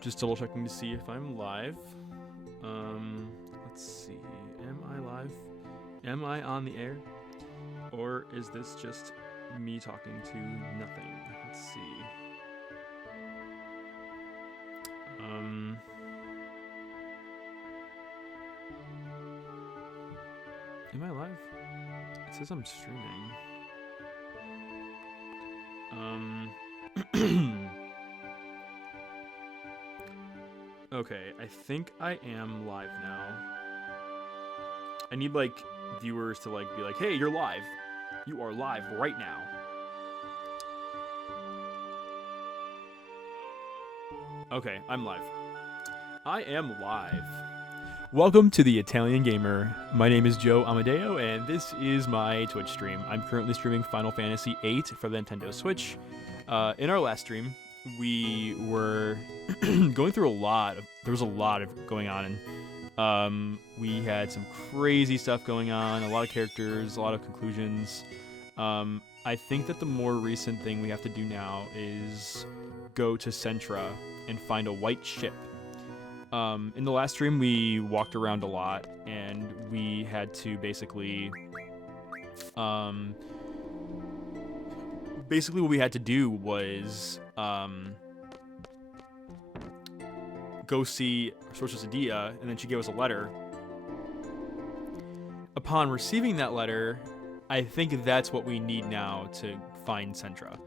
Just double checking to see if I'm live. Let's see. Am I live? Am I on the air? Or is this just me talking to nothing? Let's see. Am I live? It says I'm streaming. Okay, I think I am live now. I need like viewers to like be like, "Hey, you're live. You are live right now." Okay, I'm live. I am live. Welcome to the Italian Gamer. My name is Joe Amadeo, and this is my Twitch stream. I'm currently streaming Final Fantasy VIII for the Nintendo Switch. In our last stream, we were going through there was a lot of going on, and we had some crazy stuff going on, a lot of characters, a lot of conclusions. I think that the more recent thing we have to do now is go to Centra and find a white ship. In the last stream, we walked around a lot, and we had to basically what we had to do was go see Sorceress Adia, and then she gave us a letter. Upon receiving that letter, I think that's what we need now to find Centra.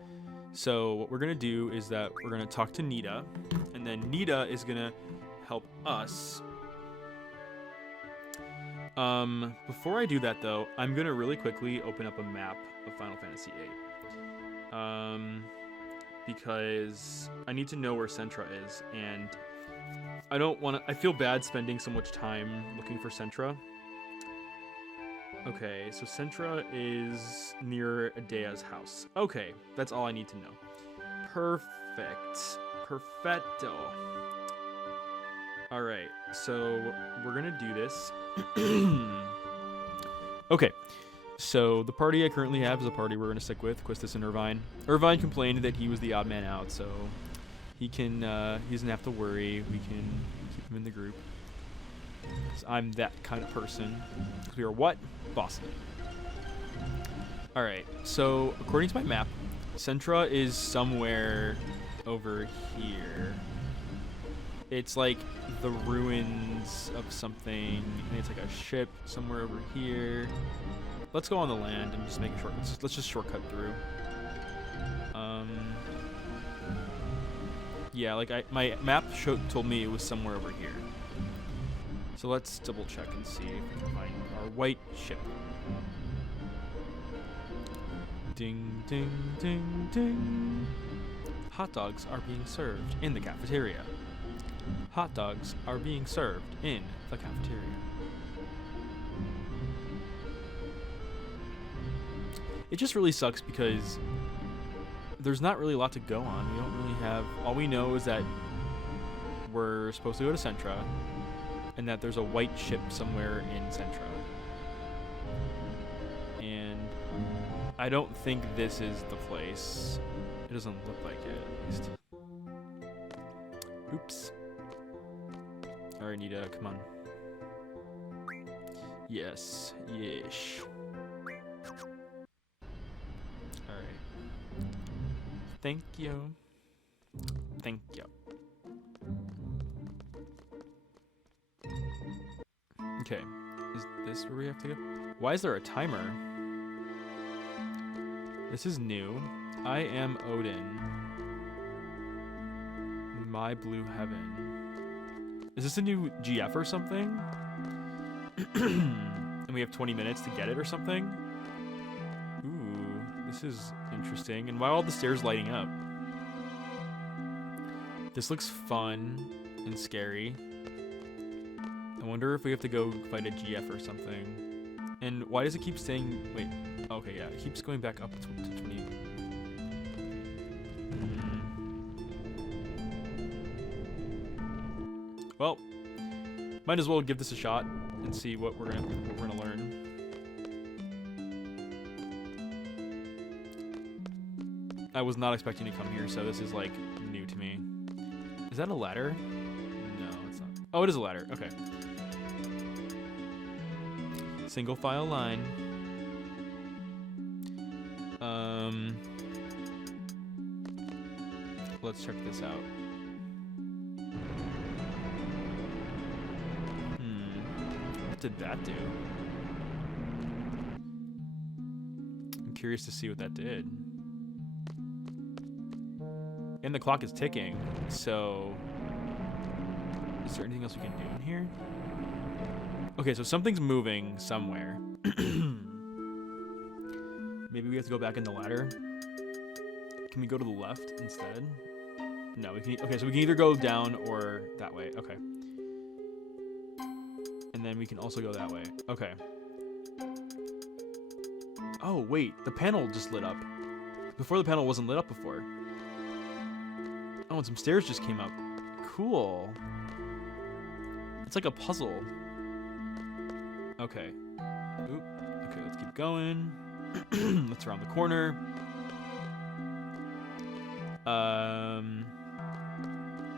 So what we're going to do is that we're going to talk to Nita, and then Nita is going to help us. Before I do that, though, I'm going to really quickly open up a map of Final Fantasy VIII. Because I need to know where Centra is, and I feel bad spending so much time looking for Centra. Okay, so Centra is near Adea's house. Okay, that's all I need to know. Perfect. Perfecto. Alright, so we're gonna do this. Okay, so the party I currently have is a party we're gonna stick with, Quistis and Irvine. Irvine complained that he was the odd man out, so he doesn't have to worry. We can keep him in the group. 'Cause I'm that kind of person. Because we are what? Boston. Alright, so according to my map, Centra is somewhere over here. It's like the ruins of something, and it's like a ship somewhere over here. Let's go on the land and just make a short. Let's just shortcut through. Yeah, like my map told me it was somewhere over here. So let's double check and see if we can find our white ship. Ding, ding, ding, ding. Hot dogs are being served in the cafeteria. Hot dogs are being served in the cafeteria. It just really sucks because there's not really a lot to go on. We don't really have... All we know is that we're supposed to go to Centra, and that there's a white ship somewhere in Centra. And I don't think this is the place. It doesn't look like it, at least. Oops. Alright, Nita, come on. Yes. Yesh. Alright. Thank you. Thank you. Okay. Is this where we have to go? Why is there a timer? This is new. I am Odin. My Blue Heaven. Is this a new GF or something? And we have 20 minutes to get it or something? Ooh, this is interesting. And why are all the stairs lighting up? This looks fun and scary. I wonder if we have to go fight a GF or something. And why does it keep saying... Wait. Okay, yeah. It keeps going back up to 20. Well, might as well give this a shot and see what we're gonna learn. I was not expecting to come here, so this is like new to me. Is that a ladder? No, it's not. Oh, it is a ladder. Okay. Single file line. Let's check this out. What did that do? I'm curious to see what that did. And the clock is ticking, so is there anything else we can do in here? Okay, so something's moving somewhere. Maybe we have to go back in the ladder. Can we go to the left instead? No, we can. Okay, so we can either go down or that way. Okay. And then we can also go that way. Okay. Oh, wait. The panel just lit up. Before, the panel wasn't lit up before. Oh, and some stairs just came up. Cool. It's like a puzzle. Okay. Oop. Okay, let's keep going. Let's round the corner.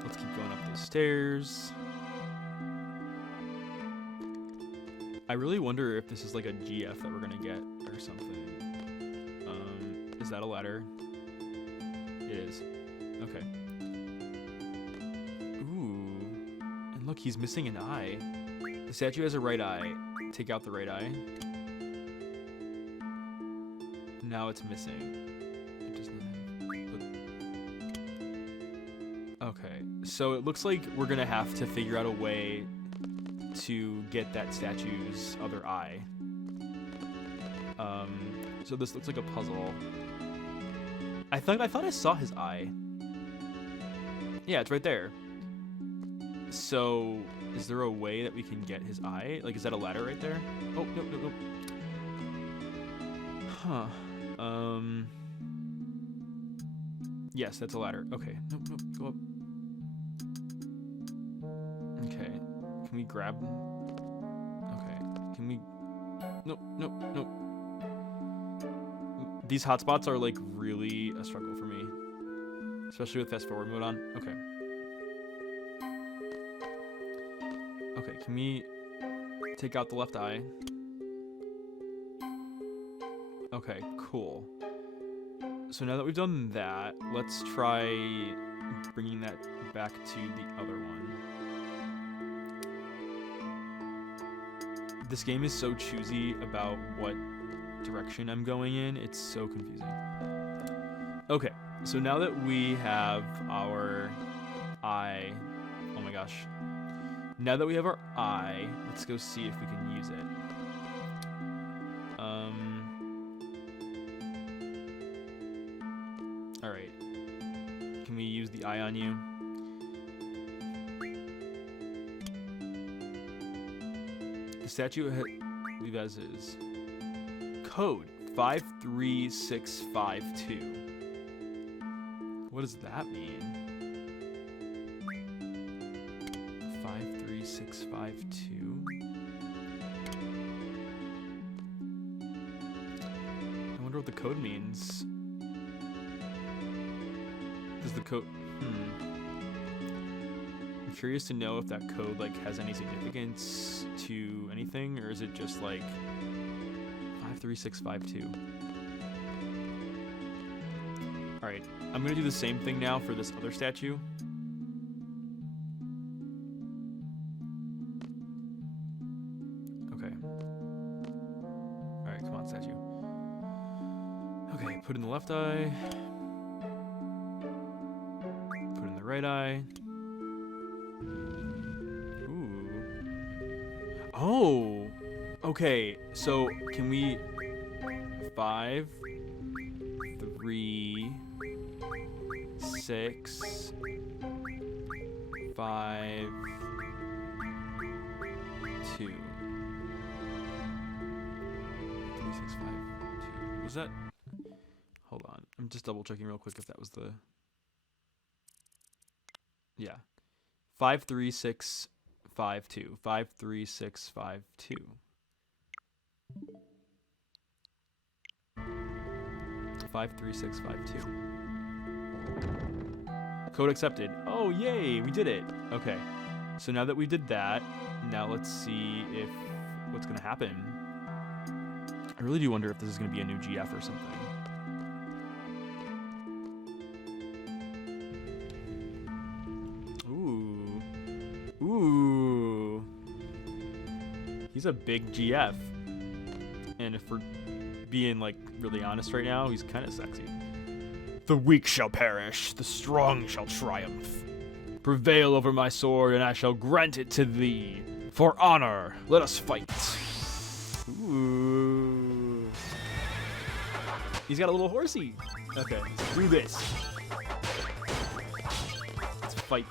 Let's keep going up those stairs. I really wonder if this is like a GF that we're gonna get or something. Is that a ladder? It is. Okay. Ooh. And look, he's missing an eye. The statue has a right eye. Take out the right eye. Now it's missing. It does not have... Okay. So it looks like we're gonna have to figure out a way to get that statue's other eye. So this looks like a puzzle. I thought I saw his eye. Yeah, it's right there. So is there a way that we can get his eye? Like, is that a ladder right there? Oh, no, no, no. Huh. Yes, that's a ladder. Okay. Nope, nope, go up. Okay. Can we grab... Okay. Can we... Nope, nope, nope. These hotspots are, like, really a struggle for me. Especially with fast forward mode on. Okay. Okay, can we take out the left eye? Okay, cool. So now that we've done that, let's try bringing that back to the other one. This game is so choosy about what direction I'm going in. It's so confusing. Okay, so now that we have our eye... Oh my gosh. Now that we have our eye, let's go see if we can use it. Alright. Can we use the eye on you? The statue, leave as is. Code 53652. What does that mean? 53652. I wonder what the code means. Does the code... I'm curious to know if that code like has any significance to anything, or is it just like 53652? Alright, I'm gonna do the same thing now for this other statue. Okay. Alright, come on, statue. Okay, put in the left eye. Put in the right eye. Ooh. Oh! Okay, so can we... 5, 3, 6, 5, 2. 3, 6, 5, 2. Was that... Hold on. I'm just double checking real quick if that was the... Yeah. 5, 3, 6, 5, 2. 5, 3, 6, 5, 2. 5, 3, 6, 5, 2. Code accepted. Oh, yay, we did it. Okay, so now that we did that, now let's see if what's gonna happen. I really do wonder if this is gonna be a new GF or something. Ooh. He's a big GF. And if we're being, like, really honest right now, he's kind of sexy. The weak shall perish, the strong shall triumph. Prevail over my sword, and I shall grant it to thee. For honor, let us fight. Ooh. He's got a little horsey. Okay, let's do this. Let's fight.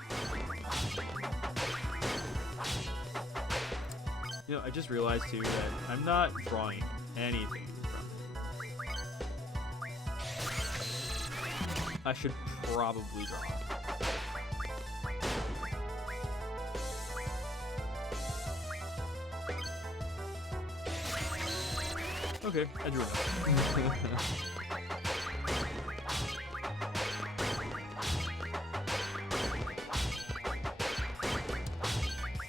You know, I just realized too that I'm not drawing anything from it. I should probably draw. Okay, I drew it.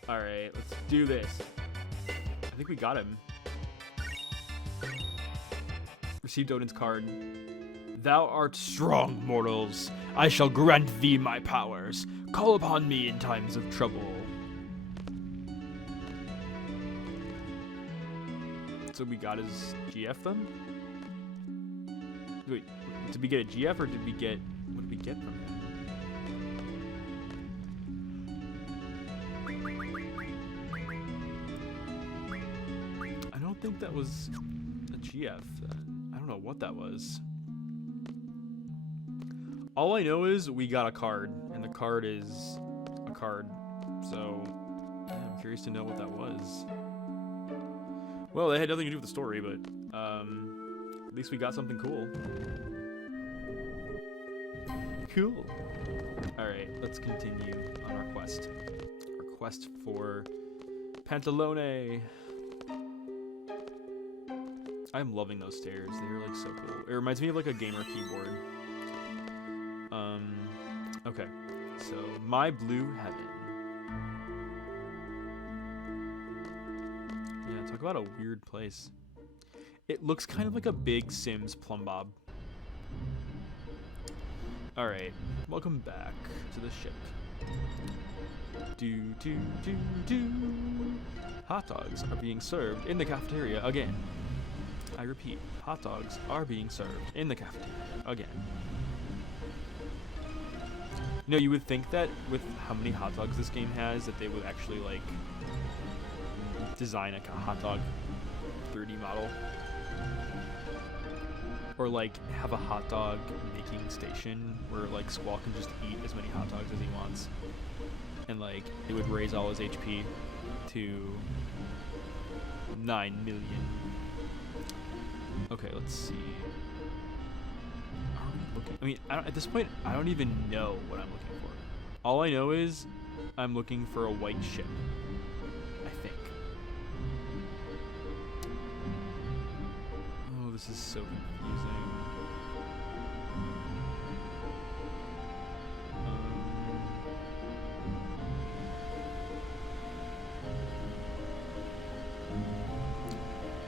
Alright, let's do this. I think we got him. Received Odin's card. Thou art strong, mortals. I shall grant thee my powers. Call upon me in times of trouble. So we got his GF then? Wait, did we get a GF or did we get... What did we get from him? I don't think that was a GF then. I don't know what that was. All I know is we got a card, and the card is a card. So, yeah, I'm curious to know what that was. Well, that had nothing to do with the story, but at least we got something cool. Cool. Alright, let's continue on our quest. Our quest for Pantalone. I'm loving those stairs. They're like so cool. It reminds me of like a gamer keyboard. Okay. So, My Blue Heaven. Yeah, talk about a weird place. It looks kind of like a big Sims Plumbob. Alright, welcome back to the ship. Hot dogs are being served in the cafeteria again. I repeat, hot dogs are being served in the cafeteria again. You know, you would think that with how many hot dogs this game has, that they would actually, like, design a hot dog 3D model. Or, like, have a hot dog making station where, like, Squall can just eat as many hot dogs as he wants. And, like, it would raise all his HP to 9 million. Okay, let's see. Are we looking? I mean, at this point, I don't even know what I'm looking for. All I know is I'm looking for a white ship. I think. Oh, this is so confusing.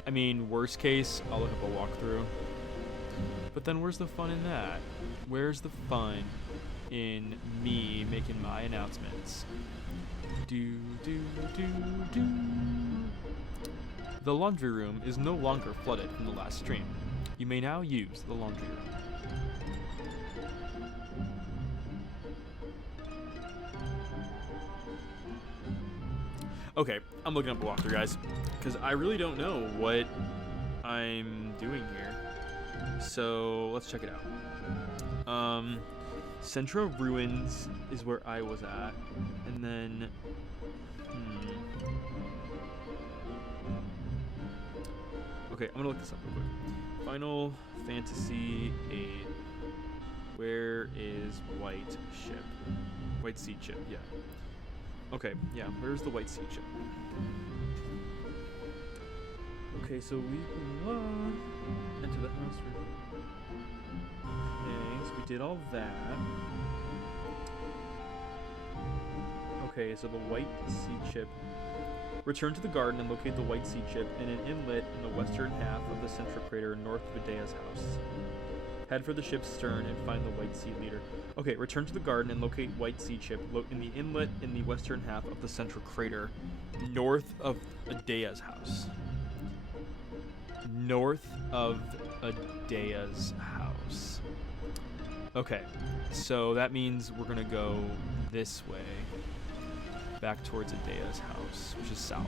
I mean, worst case, I'll look up a walkthrough. But then where's the fun in that? Where's the fun in me making my announcements? The laundry room is no longer flooded from the last stream. You may now use the laundry room. Okay, I'm looking up a walkthrough, guys, because I really don't know what I'm doing here. So let's check it out. Central Ruins is where I was at, and then okay, I'm gonna look this up real quick. Final Fantasy VIII. Where is White Ship? White Sea Ship, yeah. Okay, yeah, where's the White Sea Ship? Okay, so we enter the house. Okay, so we did all that. Okay, so the white seed chip. Return to the garden and locate the white seed chip in an inlet in the western half of the central crater north of Adea's house. Head for the ship's stern and find the white seed leader. Okay, return to the garden and locate white seed chip in the inlet in the western half of the central crater north of Adea's house. North of Adea's house. Okay, so that means we're gonna go this way, back towards Adea's house, which is south.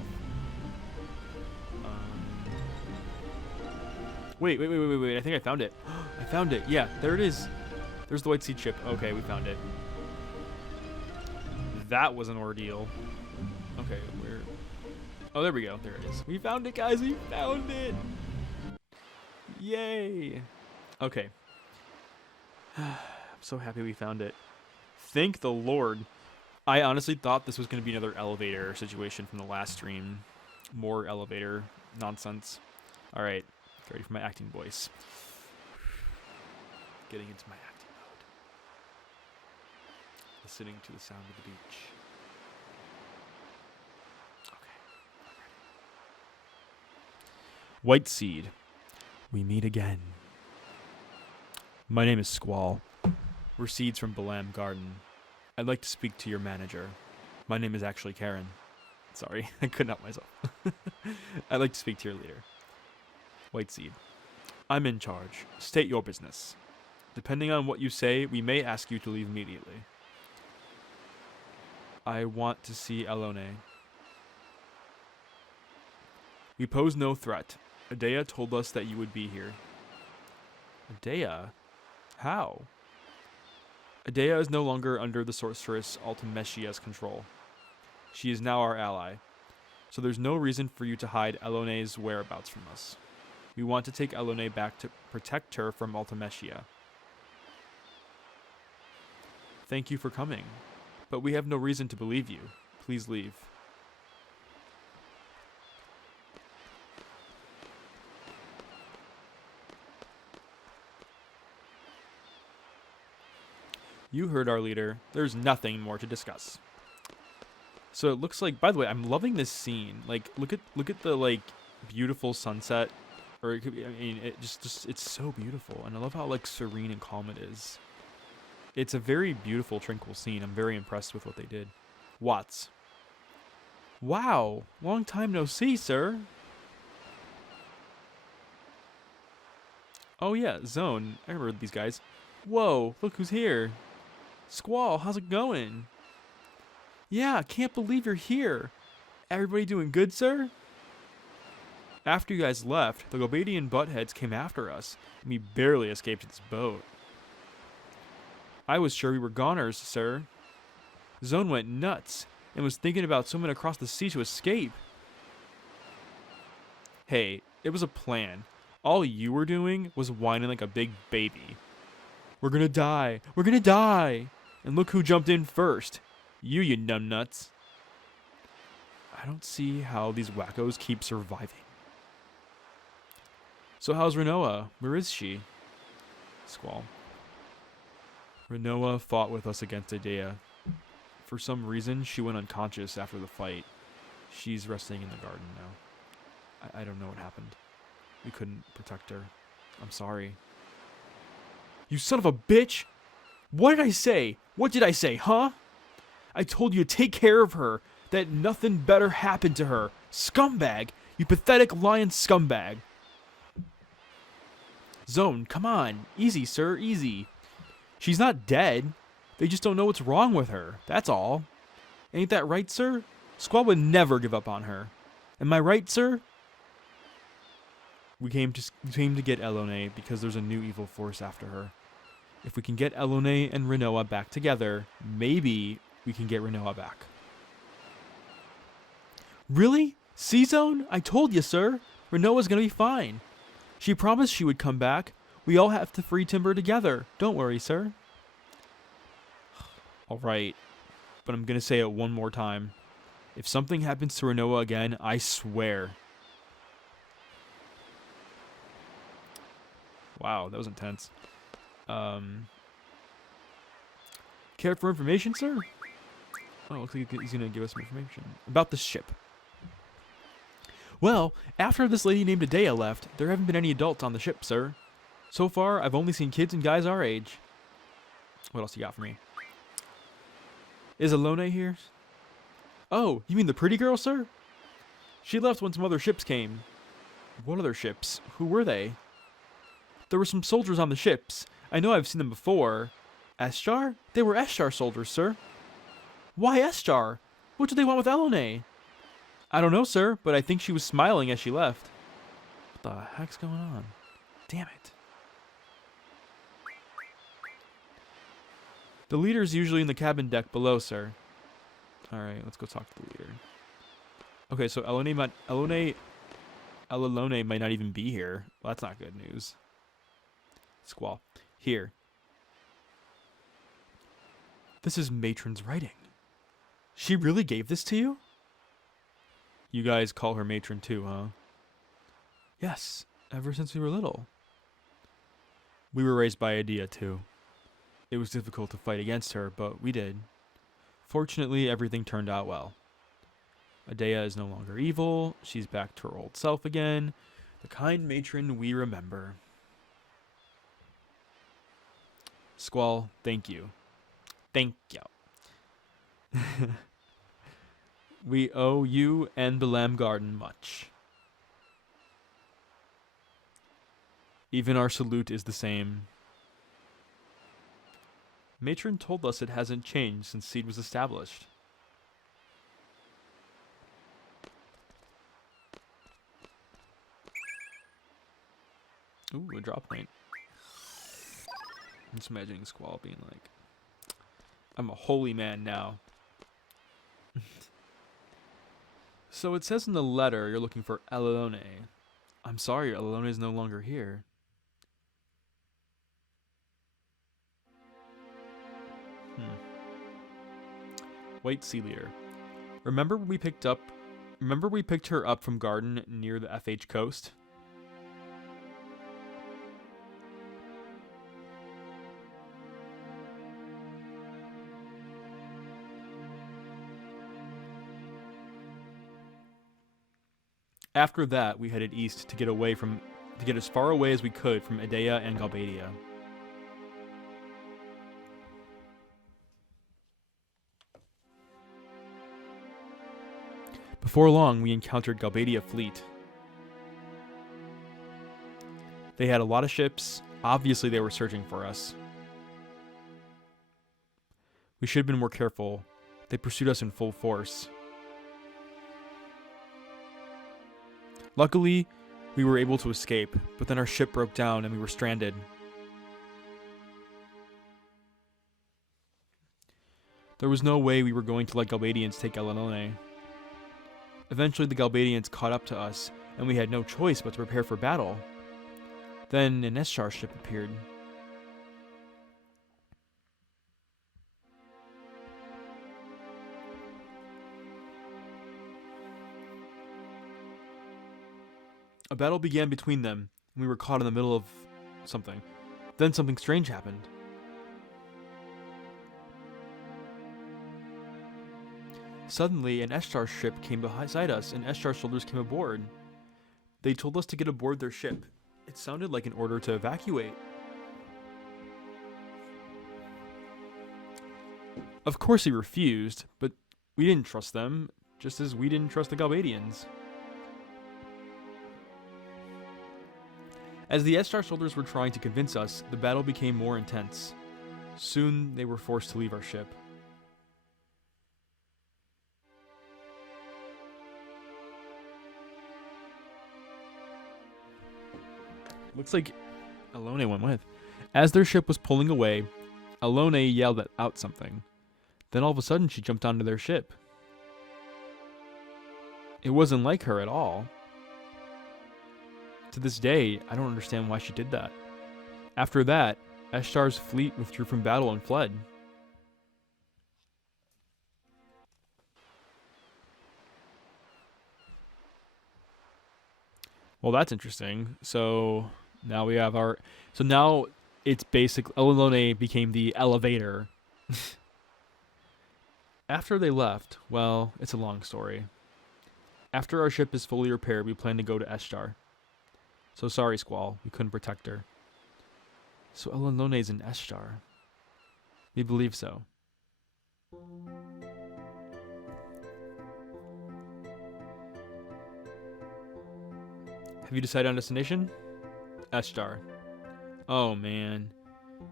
Wait, I think I found it. I found it. Yeah, there it is. There's the white seed chip. Okay, we found it. That was an ordeal. Okay, where? Oh, there we go. There it is. We found it, guys. We found it. Yay. Okay. I'm so happy we found it. Thank the Lord. I honestly thought this was going to be another elevator situation from the last stream. More elevator nonsense. All right. Get ready for my acting voice. Getting into my acting mode. Listening to the sound of the beach. Okay. White seed. We meet again. My name is Squall. We're seeds from Balam Garden. I'd like to speak to your manager. My name is actually Karen. Sorry, I couldn't help myself. I'd like to speak to your leader. White seed. I'm in charge. State your business. Depending on what you say, we may ask you to leave immediately. I want to see Elone. We pose no threat. Adea told us that you would be here. Adea? How? Adea is no longer under the sorceress Altameshia's control. She is now our ally, so there's no reason for you to hide Elone's whereabouts from us. We want to take Elone back to protect her from Altameshia. Thank you for coming, but we have no reason to believe you. Please leave. You heard our leader. There's nothing more to discuss. So it looks like, by the way, I'm loving this scene. Like, look at the like beautiful sunset, or it could be, I mean, it just it's so beautiful, and I love how like serene and calm it is. It's a very beautiful, tranquil scene. I'm very impressed with what they did. Watts. Wow, long time no see, sir. Oh yeah, Zone. I remember these guys. Whoa, look who's here. Squall, how's it going? Yeah, can't believe you're here. Everybody doing good, sir? After you guys left, the Gobadian buttheads came after us, and we barely escaped this boat. I was sure we were goners, sir. Zone went nuts, and was thinking about swimming across the sea to escape. Hey, it was a plan. All you were doing was whining like a big baby. We're gonna die! We're gonna die! And look who jumped in first. You numbnuts. I don't see how these wackos keep surviving. So how's Rinoa? Where is she? Squall. Rinoa fought with us against Adea. For some reason, she went unconscious after the fight. She's resting in the garden now. I don't know what happened. We couldn't protect her. I'm sorry. You son of a bitch! What did I say? What did I say, huh? I told you to take care of her, that nothing better happened to her. Scumbag! You pathetic lion scumbag! Zone, come on. Easy, sir, easy. She's not dead. They just don't know what's wrong with her. That's all. Ain't that right, sir? Squall would never give up on her. Am I right, sir? We came to get Elone because there's a new evil force after her. If we can get Elone and Rinoa back together, maybe we can get Rinoa back. Really? C-Zone? I told you, sir. Rinoa's gonna be fine. She promised she would come back. We all have to free Timber together. Don't worry, sir. Alright, but I'm gonna say it one more time. If something happens to Rinoa again, I swear. Wow, that was intense. Care for information, sir? Oh, looks like he's gonna give us some information about the ship. Well, after this lady named Adea left, there haven't been any adults on the ship, sir. So far, I've only seen kids and guys our age. What else you got for me? Is Alone here? Oh, you mean the pretty girl, sir? She left when some other ships came. What other ships? Who were they? There were some soldiers on the ships. I know I've seen them before. Eschar? They were Eschar soldiers, sir. Why Eschar? What did they want with Elone? I don't know, sir, but I think she was smiling as she left. What the heck's going on? Damn it. The leader's usually in the cabin deck below, sir. Alright, let's go talk to the leader. Okay, so Elone might not even be here. Well, that's not good news. Squall. Here. This is Matron's writing. She really gave this to you? You guys call her Matron too, huh? Yes, ever since we were little. We were raised by Adea too. It was difficult to fight against her, but we did. Fortunately, everything turned out well. Adea is no longer evil. She's back to her old self again. The kind matron we remember. Squall, thank you. Thank you. We owe you and the Lamb Garden much. Even our salute is the same. Matron told us it hasn't changed since Seed was established. Ooh, a drop point. I'm just imagining Squall being like, I'm a holy man now. So it says in the letter you're looking for Elone. I'm sorry, Elone is no longer here. White Sea Leader. Remember we picked her up from Garden near the FH coast? After that, we headed east to get as far away as we could from Adea and Galbadia. Before long, we encountered Galbadia fleet. They had a lot of ships. Obviously, they were searching for us. We should have been more careful. They pursued us in full force. Luckily, we were able to escape, but then our ship broke down and we were stranded. There was no way we were going to let Galbadians take Elone. Eventually, the Galbadians caught up to us, and we had no choice but to prepare for battle. Then an Eschar ship appeared. A battle began between them, and we were caught in the middle of something. Then something strange happened. Suddenly, an Eschar ship came beside us, and Eschar soldiers came aboard. They told us to get aboard their ship. It sounded like an order to evacuate. Of course we refused, but we didn't trust them, just as we didn't trust the Galbadians. As the Eschar soldiers were trying to convince us, the battle became more intense. Soon, they were forced to leave our ship. Looks like Elone went with. As their ship was pulling away, Elone yelled out something. Then all of a sudden, she jumped onto their ship. It wasn't like her at all. To this day, I don't understand why she did that. After that, Eschar's fleet withdrew from battle and fled. Well, that's interesting. So now we have our... So now it's basically... Elone became the elevator. After they left, well, it's a long story. After our ship is fully repaired, we plan to go to Eshtar. So sorry, Squall, we couldn't protect her. So Elenone's in Eshtar. We believe so. Have you decided on destination? Eshtar. Oh man.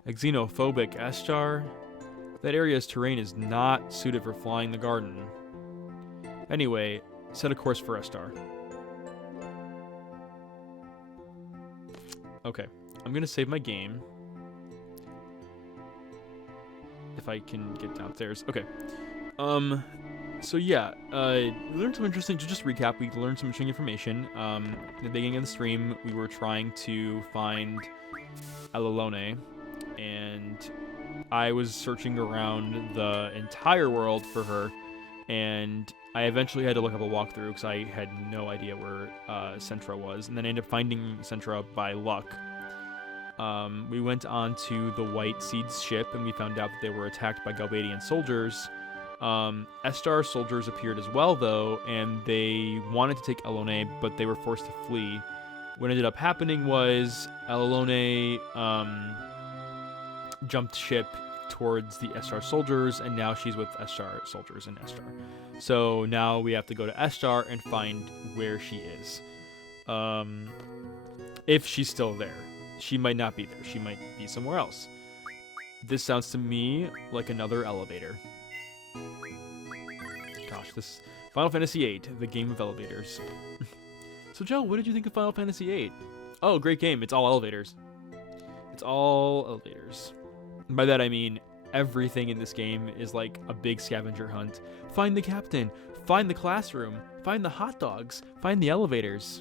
A xenophobic Eshtar? That area's terrain is not suited for flying the garden. Anyway, set a course for Eshtar. Okay, I'm gonna save my game. If I can get downstairs. Okay. So yeah, we learned some interesting, to just recap, we learned some interesting information. At the beginning of the stream, we were trying to find Elelone, and I was searching around the entire world for her, and I eventually had to look up a walkthrough because I had no idea where Centra was, and then I ended up finding Centra by luck. We went on to the White Seed's ship, and we found out that they were attacked by Galbadian soldiers. Eshtar soldiers appeared as well, though, and they wanted to take Elone, but they were forced to flee. What ended up happening was Elone jumped ship towards the Eshtar soldiers, and now she's with Eshtar soldiers in Eshtar. So now we have to go to Eshtar and find where she is. If she's still there. She might not be there. She might be somewhere else. This sounds to me like another elevator. Gosh, this Final Fantasy VIII, the game of elevators. So Joe, what did you think of Final Fantasy VIII? Oh, great game. It's all elevators. It's all elevators. And by that I mean everything in this game is like a big scavenger hunt. Find the captain, find the classroom, find the hot dogs, find the elevators.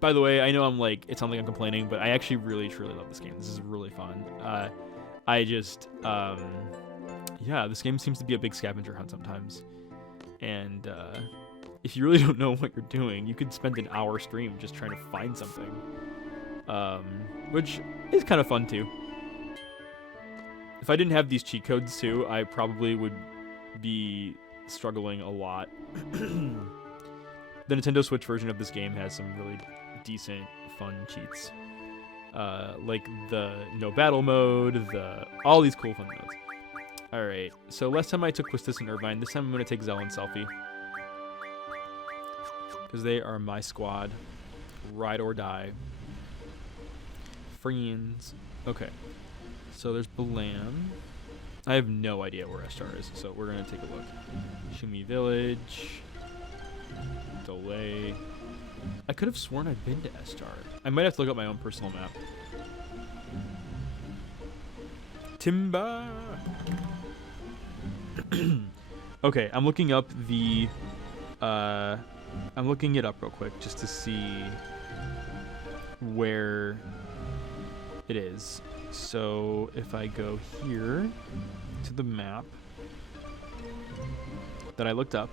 By the way, I know it sounds like I'm complaining, but I actually really, truly love this game. This is really fun. Yeah, this game seems to be a big scavenger hunt sometimes. And if you really don't know what you're doing, you could spend an hour stream just trying to find something. Which is kind of fun too. If I didn't have these cheat codes too, I probably would be struggling a lot. The Nintendo Switch version of this game has some really decent, fun cheats. Like the no battle mode, all these cool fun modes. Alright, so last time I took Quistis and Irvine, this time I'm going to take Zell and Selphie. Because they are my squad. Ride or die. Friends. Okay. So there's Balam. I have no idea where Eshtar is, so we're going to take a look. Shumi Village. Delay. I could have sworn I've been to Eshtar. I might have to look up my own personal map. Timba! Okay, I'm looking up the... I'm looking it up real quick just to see where it is. So if I go here to the map that I looked up,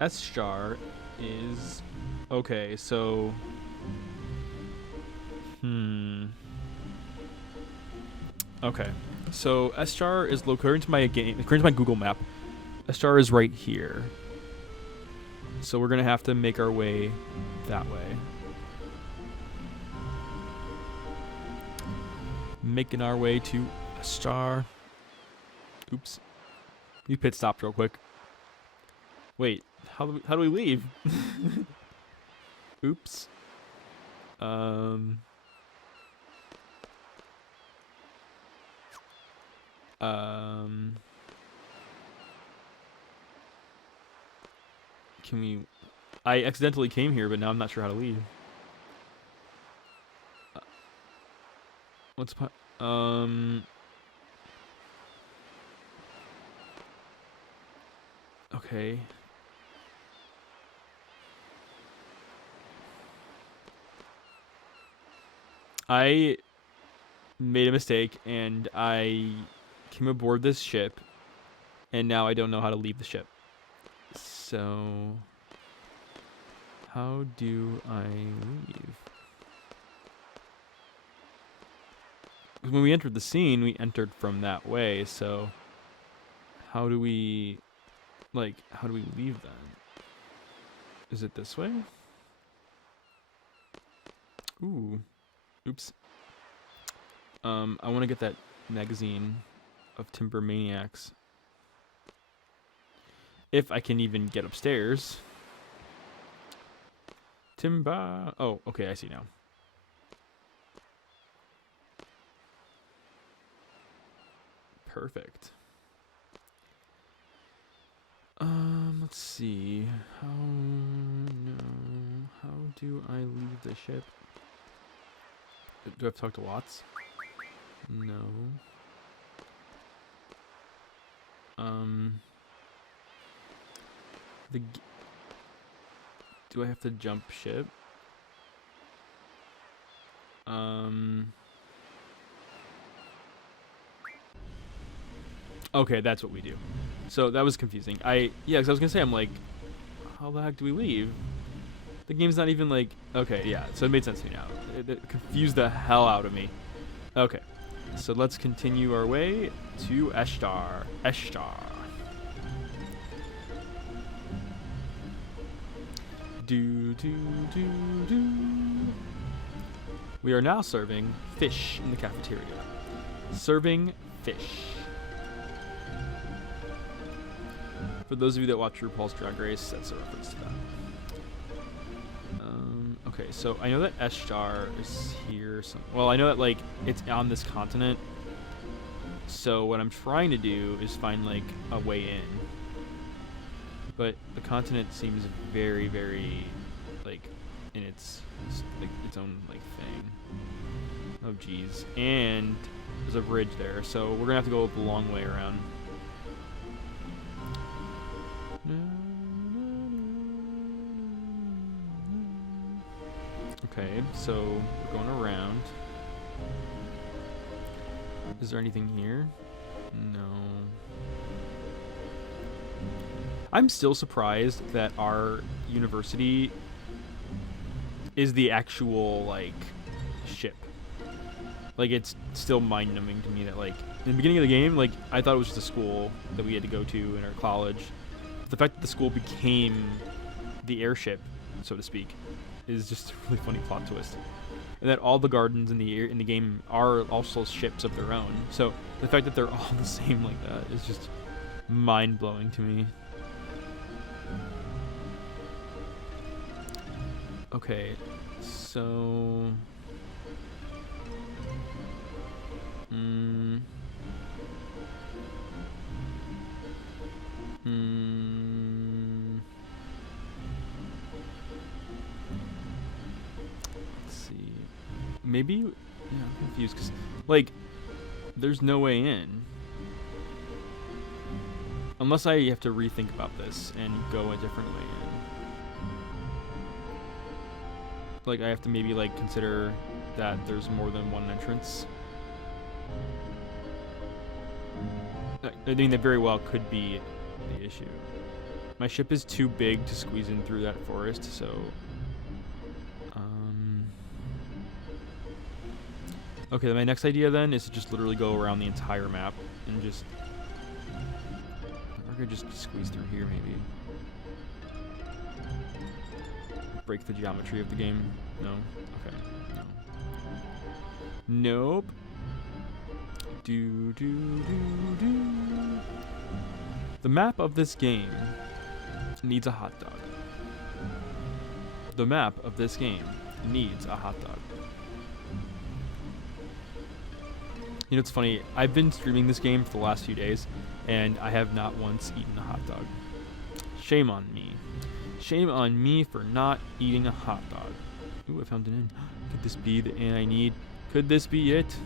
Eshtar is... Okay, so... Okay, so Eshtar is according to my Google map. Eshtar is right here. So we're gonna have to make our way that way. Making our way to Eshtar. Oops. We pit stopped real quick. Wait, how do we leave? Oops. Can we... I accidentally came here, but now I'm not sure how to leave. What's... Okay. I made a mistake, and I came aboard this ship, and now I don't know how to leave the ship. So, how do I leave? When we entered the scene, we entered from that way, so How do we leave then? Is it this way? Ooh. Oops. I want to get that magazine of Timber Maniacs. If I can even get upstairs. Timber. Oh, okay, I see now. Perfect. Let's see. How do I leave the ship? Do I have to talk to Watts? No. Do I have to jump ship? Okay, that's what we do. So that was confusing. Yeah, because I was gonna say, I'm like, how the heck do we leave? The game's not even like, okay, yeah. So it made sense to me now. It confused the hell out of me. Okay, so let's continue our way to Eshtar. Do. We are now serving fish in the cafeteria. Serving fish. For those of you that watch RuPaul's Drag Race, that's a reference to that. Okay, so I know that Eshtar is here. Well, I know that like it's on this continent. So what I'm trying to do is find like a way in. But the continent seems very, very like in its own like thing. Oh geez, and there's a bridge there, so we're gonna have to go the long way around. Okay, so we're going around. Is there anything here? No. I'm still surprised that our university is the actual, like, ship. Like, it's still mind-numbing to me that, like, in the beginning of the game, like, I thought it was just a school that we had to go to in our college. But the fact that the school became the airship, so to speak, is just a really funny plot twist. And that all the gardens in the game are also ships of their own. So the fact that they're all the same like that is just mind-blowing to me. Okay, so... Let's see. Maybe... Yeah, I'm confused, because, like, there's no way in. Unless I have to rethink about this and go a different way in. Like, I have to maybe, like, consider that there's more than one entrance. I mean, that very well could be the issue. My ship is too big to squeeze in through that forest, so... Okay, my next idea then is to just literally go around the entire map and just... I could just squeeze through here, maybe. Break the geometry of the game. No? Okay. No. Nope. Do. The map of this game needs a hot dog. The map of this game needs a hot dog. You know, it's funny. I've been streaming this game for the last few days, and I have not once eaten a hot dog. Shame on me. Shame on me for not eating a hot dog. Ooh, I found an inn. Could this be the inn I need? Could this be it?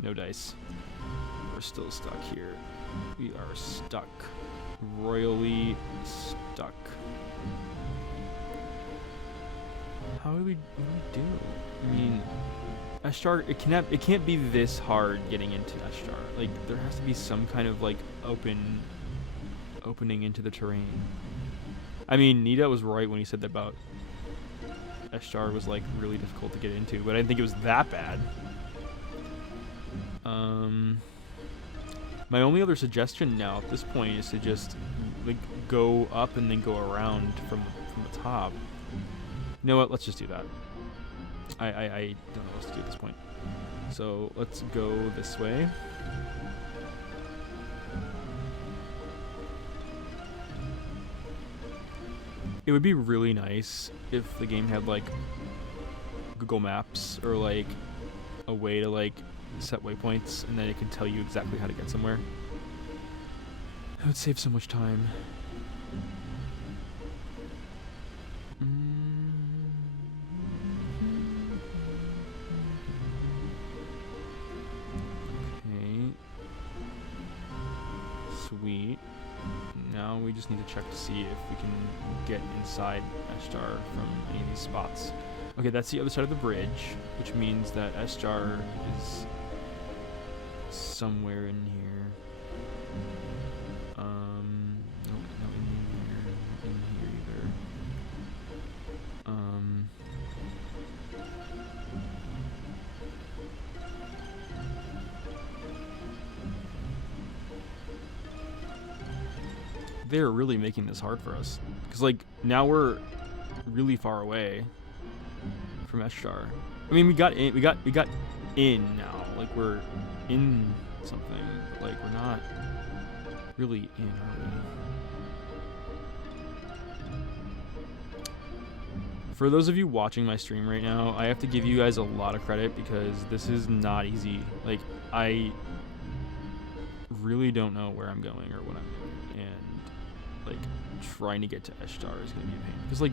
No dice. We're still stuck here. We are stuck. Royally stuck. What do we do? I mean, Eshtar, it can't be this hard getting into Eshtar. Like, there has to be some kind of, like, opening into the terrain. I mean, Nita was right when he said that about Eshtar was like really difficult to get into, but I didn't think it was that bad. My only other suggestion now at this point is to just like go up and then go around from the top. You know what? Let's just do that. I don't know what to do at this point. So let's go this way. It would be really nice if the game had like Google Maps or like a way to like set waypoints and then it can tell you exactly how to get somewhere. It would save so much time. Okay. Sweet. Now we just need to check to see if we can get inside Eshtar from any of these spots. Okay, that's the other side of the bridge, which means that Eshtar is somewhere in here. Nope, not in here. Not in here either. They're really making this hard for us, because like now we're really far away from Eshtar. I mean, we got in now. Like we're in something, but like we're not really in, are we? For those of you watching my stream right now, I have to give you guys a lot of credit because this is not easy. Like I really don't know where I'm going or what I'm doing, and like trying to get to Eshtar is gonna be a pain because like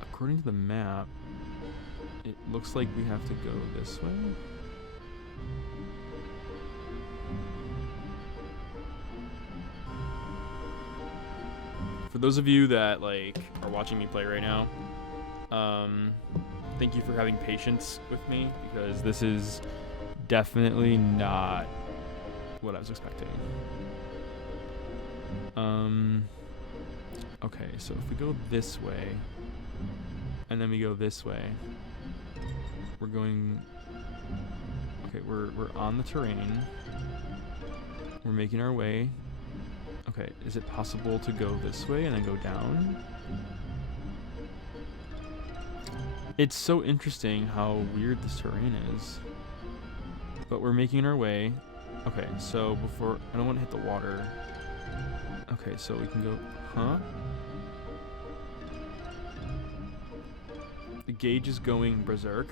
according to the map it looks like we have to go this way. For those of you that like are watching me play right now, thank you for having patience with me because this is definitely not what I was expecting. Okay, so if we go this way, and then we go this way, we're going, okay, we're on the terrain, we're making our way. Okay, is it possible to go this way and then go down? It's so interesting how weird this terrain is. But we're making our way. Okay, so before, I don't want to hit the water. Okay, so we can go, huh? The gauge is going berserk.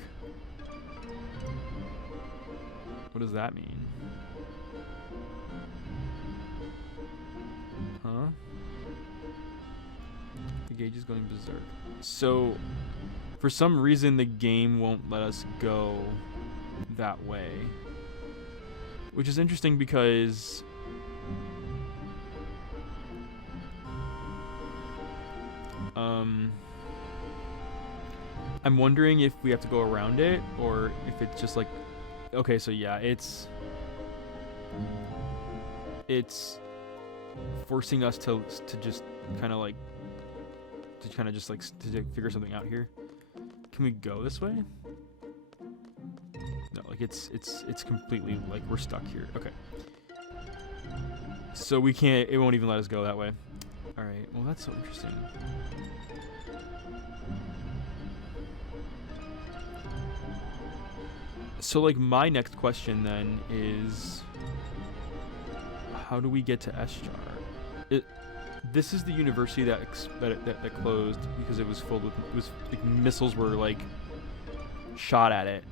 What does that mean? Huh? The gauge is going berserk. So, for some reason, the game won't let us go that way. Which is interesting because I'm wondering if we have to go around it or if it's just like, okay, so yeah, it's forcing us to just kind of like to figure something out here. Can we go this way? No, like it's completely like we're stuck here. Okay. So we can't, it won't even let us go that way. All right. Well, that's so interesting. So like my next question then is, how do we get to Eshtar? This is the university that closed because it was filled with, it was like missiles were like shot at it.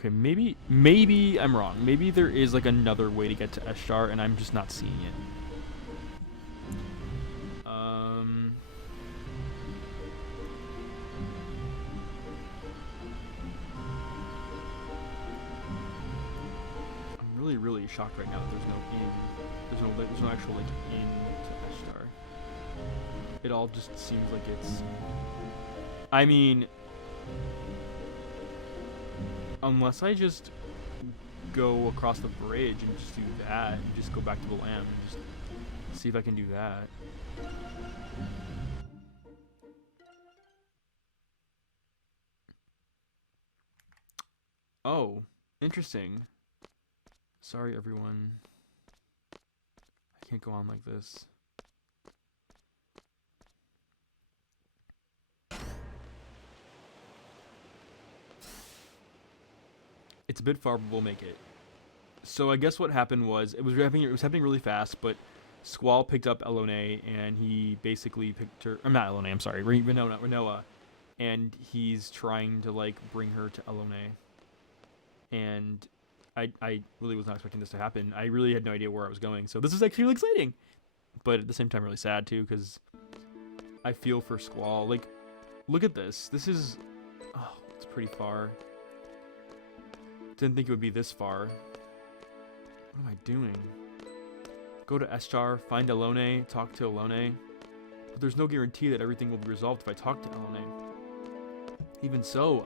Okay, maybe I'm wrong. Maybe there is like another way to get to Eshtar and I'm just not seeing it. I'm really shocked right now that there's no actual like in to Eshtar. It all just seems like it's, I mean, unless I just go across the bridge and just do that and just go back to the lamp and just see if I can do that. Oh, interesting. Sorry, everyone. I can't go on like this. It's a bit far, but we'll make it. So I guess what happened was it was happening really fast, but Squall picked up Elone and he basically picked her. I'm not Elone. I'm sorry, Rinoa, and he's trying to like bring her to Elone. And I really was not expecting this to happen. I really had no idea where I was going, so this is actually really exciting, but at the same time really sad too because I feel for Squall. Like, look at this. This is, oh, it's pretty far. Didn't think it would be this far. What am I doing? Go to Eshtar, find Elone, talk to Elone. But there's no guarantee that everything will be resolved if I talk to Elone. Even so,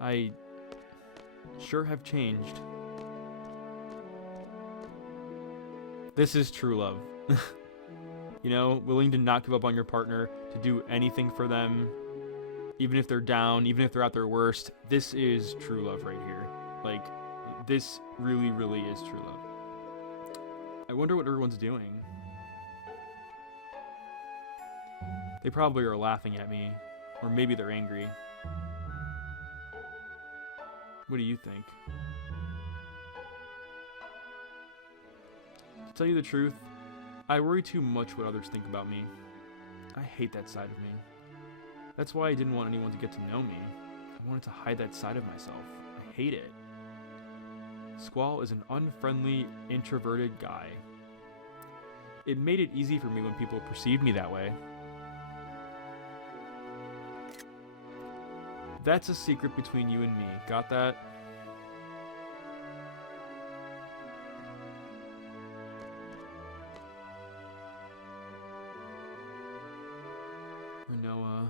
I sure have changed. This is true love. You know, willing to not give up on your partner, to do anything for them, even if they're down, even if they're at their worst. This is true love right here. Like, this really, really is true love. I wonder what everyone's doing. They probably are laughing at me, or maybe they're angry. What do you think? To tell you the truth, I worry too much what others think about me. I hate that side of me. That's why I didn't want anyone to get to know me. I wanted to hide that side of myself. I hate it. Squall is an unfriendly, introverted guy. It made it easy for me when people perceived me that way. That's a secret between you and me. Got that? Rinoa.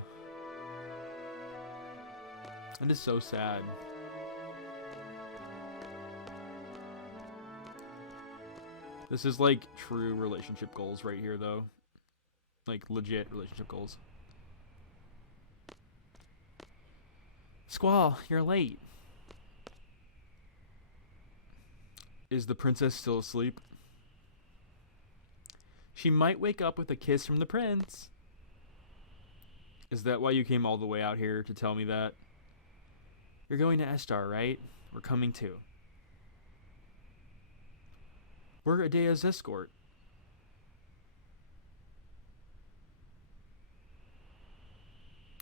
That is so sad. This is like true relationship goals right here, though. Like legit relationship goals. Squall, you're late. Is the princess still asleep? She might wake up with a kiss from the prince. Is that why you came all the way out here to tell me that? You're going to Eshtar, right? We're coming too. We're Adea's escort.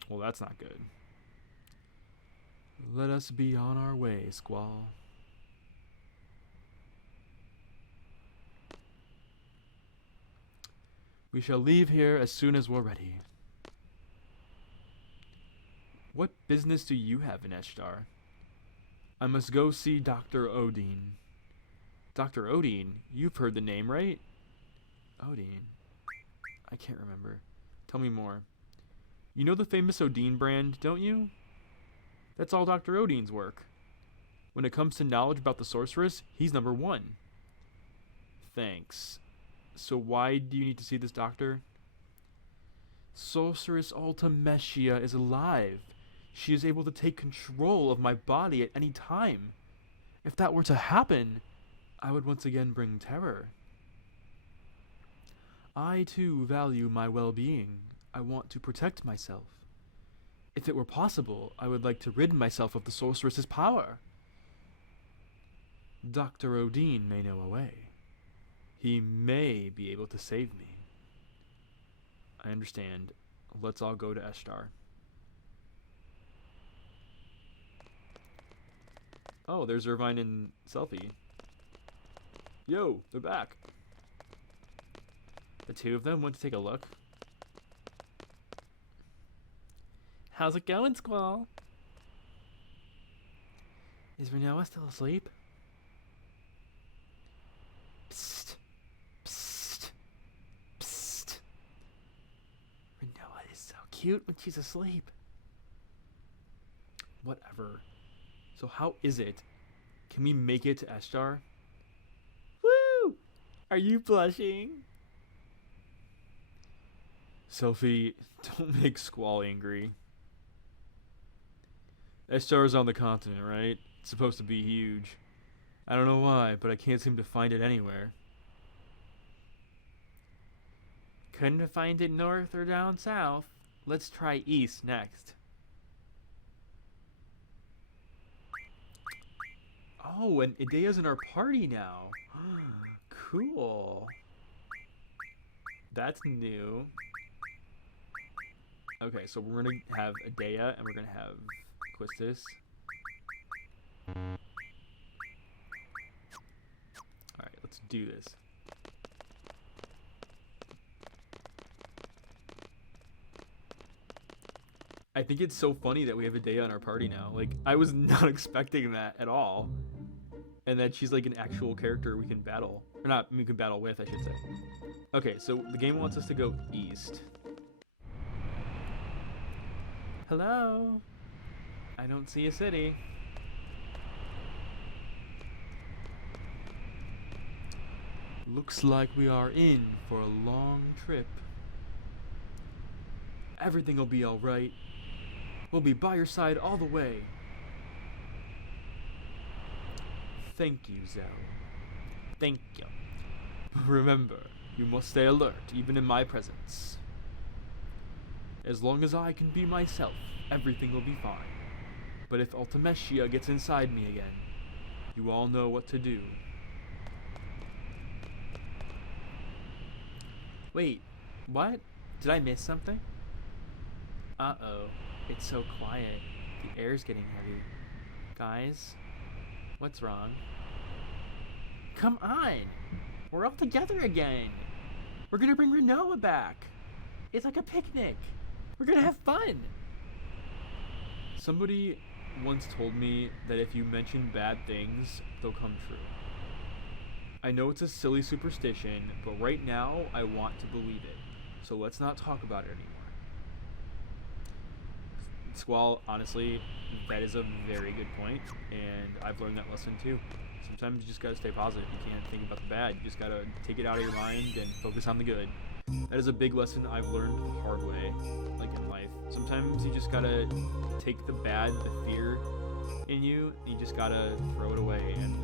Well, that's not good. Let us be on our way, Squall. We shall leave here as soon as we're ready. What business do you have in Eshtar? I must go see Dr. Odin. Dr. Odin? You've heard the name, right? Odin? I can't remember. Tell me more. You know the famous Odin brand, don't you? That's all Dr. Odin's work. When it comes to knowledge about the sorceress, he's number one. Thanks. So why do you need to see this doctor? Sorceress Ultimeshia is alive. She is able to take control of my body at any time. If that were to happen, I would once again bring terror. I too value my well-being. I want to protect myself. If it were possible, I would like to rid myself of the sorceress's power. Dr. Odin may know a way. He may be able to save me. I understand. Let's all go to Eshtar. Oh, there's Irvine and Selphie. Yo, they're back. The two of them went to take a look. How's it going, Squall? Is Rinoa still asleep? Psst. Psst. Psst. Rinoa is so cute when she's asleep. Whatever. So how is it? Can we make it to Eshtar? Woo! Are you blushing? Selphie, don't make Squall angry. Eshtar is on the continent, right? It's supposed to be huge. I don't know why, but I can't seem to find it anywhere. Couldn't find it north or down south. Let's try east next. Oh, and Idea's in our party now. Cool. That's new. Okay, so we're gonna have Idea and we're gonna have Quistis. Alright, let's do this. I think it's so funny that we have Idea in our party now. Like, I was not expecting that at all. And that she's like an actual character we can battle. Or not, we can battle with, I should say. Okay, so the game wants us to go east. Hello? I don't see a city. Looks like we are in for a long trip. Everything will be alright. We'll be by your side all the way. Thank you, Zell. Thank you. Remember, you must stay alert, even in my presence. As long as I can be myself, everything will be fine. But if Ultimeshia gets inside me again, you all know what to do. Wait, what? Did I miss something? Uh-oh, it's so quiet. The air's getting heavy. Guys, what's wrong? Come on! We're all together again! We're gonna bring Rinoa back! It's like a picnic! We're gonna have fun! Somebody once told me that if you mention bad things, they'll come true. I know it's a silly superstition, but right now I want to believe it. So let's not talk about it anymore. Squall, honestly, that is a very good point, and I've learned that lesson too. Sometimes you just gotta stay positive. You can't think about the bad. You just gotta take it out of your mind and focus on the good. That is a big lesson I've learned the hard way, like in life. Sometimes you just gotta take the bad, the fear in you, and you just gotta throw it away. And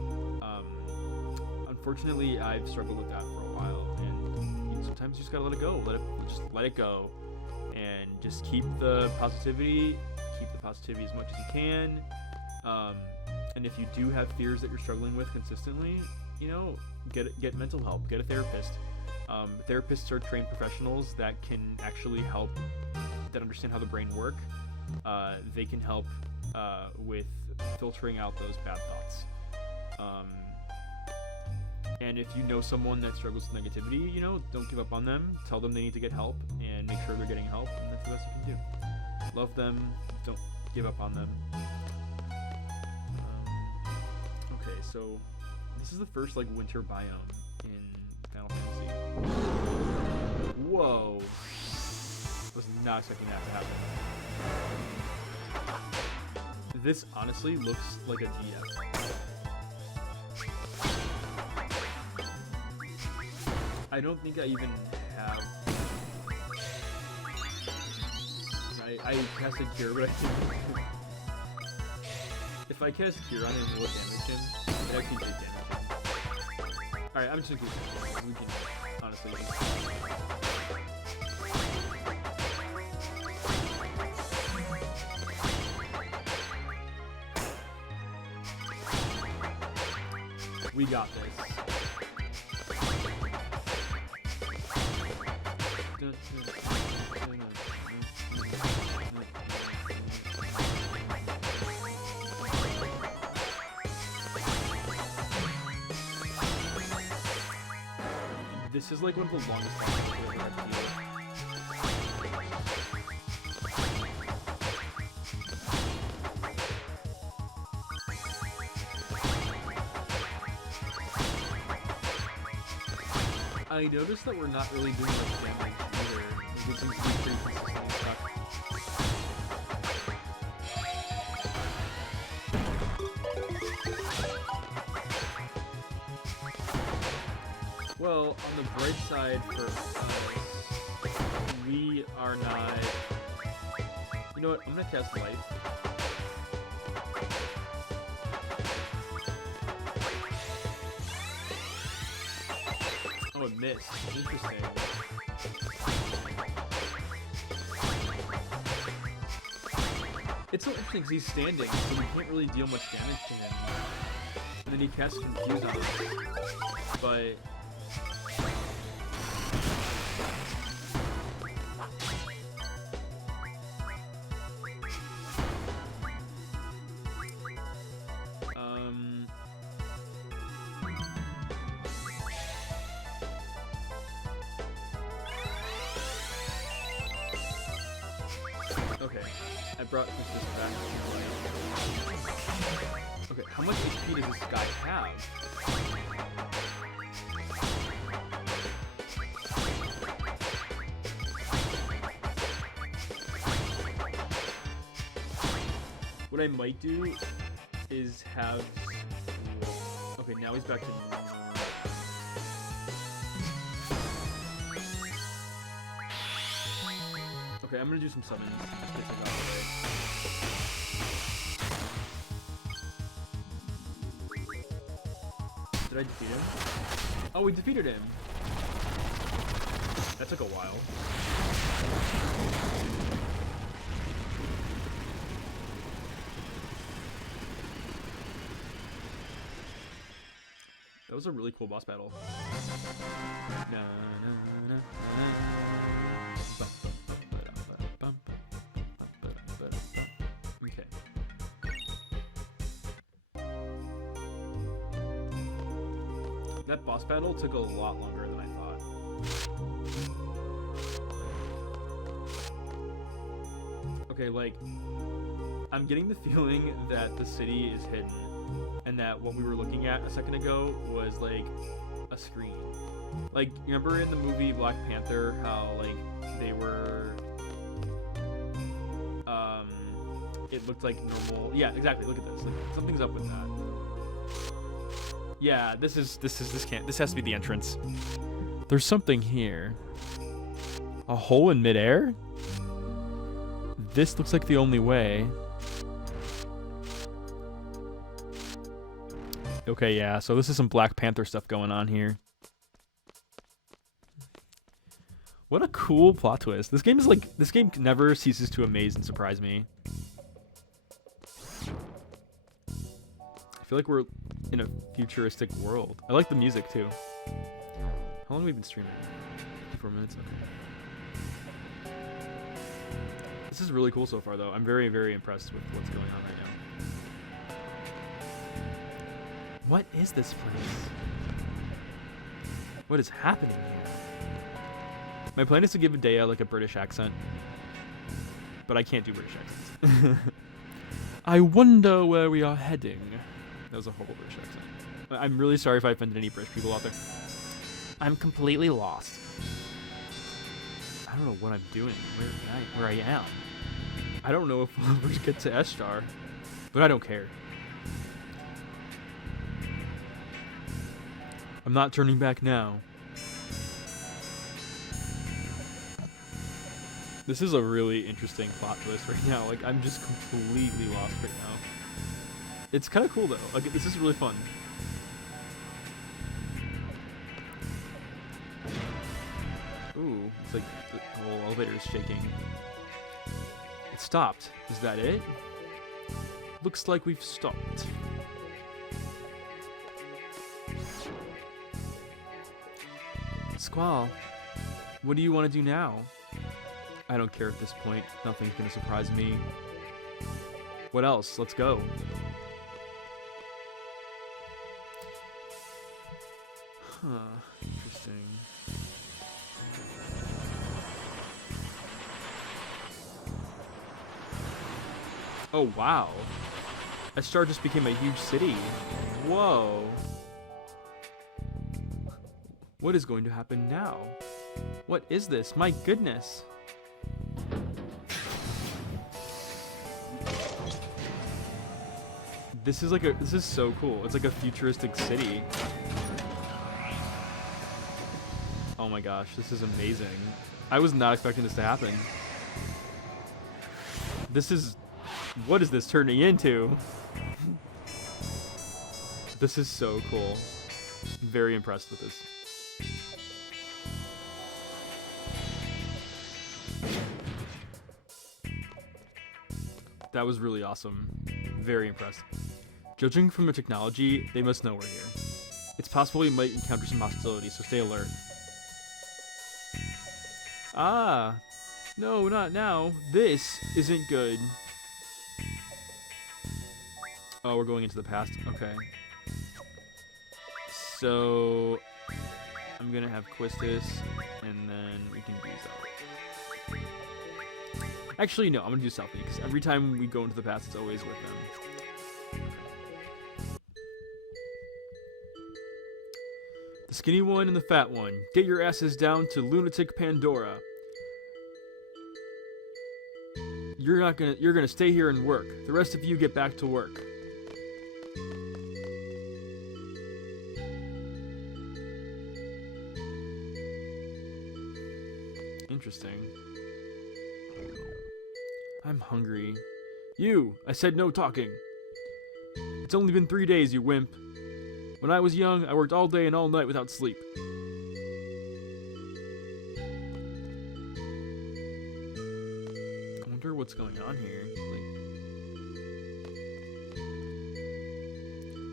unfortunately, I've struggled with that for a while, and sometimes you just gotta let it go. Just let it go, and just keep the positivity as much as you can. And if you do have fears that you're struggling with consistently, you know, get mental help, get a therapist. Therapists are trained professionals that can actually help, that understand how the brain works. They can help with filtering out those bad thoughts. And if you know someone that struggles with negativity, you know, don't give up on them. Tell them they need to get help and make sure they're getting help, and that's the best you can do. Love them, don't give up on them. Okay, so this is the first like winter biome in Final Fantasy. Whoa! Was not expecting that to happen. This honestly looks like a GF. I don't think I even have. I casted Cure, but I think if I cast Cure on him, will it damage him? It actually did damage him. Alright, I'm just gonna keep it. We can, honestly. We got this. This is like one of the longest fights I've ever had to deal with. I noticed that we're not really doing much damage either, which seems to be pretty consistent stuff. Well, on the bright side for us, we are not... You know what? I'm gonna cast Life. Oh, it missed. Interesting. It's so interesting because he's standing, so we can't really deal much damage to him. And then he casts Confuse on us. But... Okay, I brought this back. Okay, how much HP does this guy have? What I might do is have... Okay, now he's back to normal. Okay, I'm gonna do some summons. Get this out of the way. Did I defeat him? Oh, we defeated him! That took a while. That was a really cool boss battle. Okay. That boss battle took a lot longer than I thought. Okay, like, I'm getting the feeling that the city is hidden, and that what we were looking at a second ago was, like, a screen. Like, you remember in the movie Black Panther, how, like, they were, it looked like normal, yeah, exactly, look at this, like, something's up with that. Yeah, this has to be the entrance. There's something here. A hole in midair? This looks like the only way. Okay, yeah, so this is some Black Panther stuff going on here. What a cool plot twist. This game never ceases to amaze and surprise me. I feel like we're in a futuristic world. I like the music too. How long have we been streaming? 4 minutes? Okay. This is really cool so far though. I'm very, very impressed with what's going on right now. What is this place? What is happening here? My plan is to give Dea like a British accent, but I can't do British accents. I wonder where we are heading. That was a horrible British accent. I'm really sorry if I offended any British people out there. I'm completely lost. I don't know what I'm doing, where I am. I don't know if we'll ever get to S-Star, but I don't care. I'm not turning back now. This is a really interesting plot twist right now. Like, I'm just completely lost right now. It's kind of cool though. Like, this is really fun. Ooh, it's like the whole elevator is shaking. It stopped. Is that it? Looks like we've stopped. Squall, what do you want to do now? I don't care at this point. Nothing's gonna surprise me. What else? Let's go. Huh. Interesting. Oh, wow. S-Star just became a huge city. Whoa. What is going to happen now? What is this? My goodness. This is so cool. It's like a futuristic city. Oh my gosh, this is amazing. I was not expecting this to happen. This is... What is this turning into? This is so cool. Very impressed with this. That was really awesome. Very impressed. Judging from the technology, they must know we're here. It's possible we might encounter some hostility, so stay alert. Ah! No, not now. This isn't good. Oh, we're going into the past. Okay. So... I'm gonna have Quistis, and then we can do Zelda. Actually, no, I'm gonna do Selphie, because every time we go into the past, it's always with them. The skinny one and the fat one. Get your asses down to Lunatic Pandora. You're gonna stay here and work. The rest of you get back to work. Interesting. I'm hungry. You! I said no talking. It's only been 3 days, you wimp. When I was young, I worked all day and all night without sleep. I wonder what's going on here.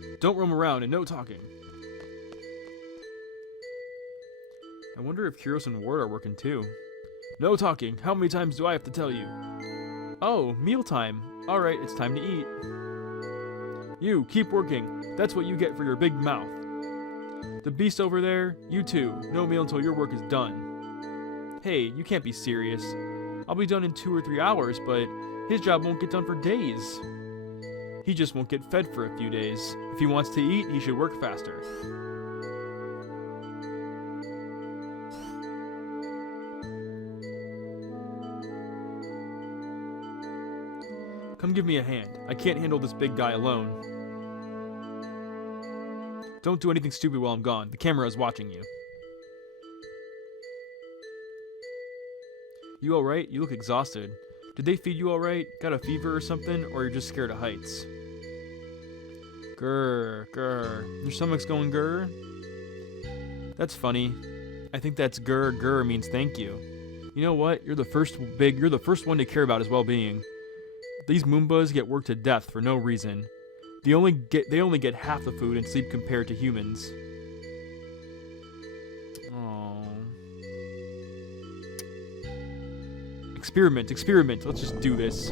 Like... Don't roam around and no talking. I wonder if Kyros and Ward are working too. No talking. How many times do I have to tell you? Oh, mealtime. Alright, it's time to eat. You, keep working. That's what you get for your big mouth. The beast over there, you too. No meal until your work is done. Hey, you can't be serious. I'll be done in 2 or 3 hours, but his job won't get done for days. He just won't get fed for a few days. If he wants to eat, he should work faster. Come give me a hand. I can't handle this big guy alone. Don't do anything stupid while I'm gone. The camera is watching you. You alright? You look exhausted. Did they feed you alright? Got a fever or something? Or you're just scared of heights? Grr, grr. Your stomach's going grr? That's funny. I think that's grr, grr means thank you. You know what? You're the first one to care about his well-being. These Moombas get worked to death for no reason. They only get half the food and sleep compared to humans. Oh. Experiment. Let's just do this.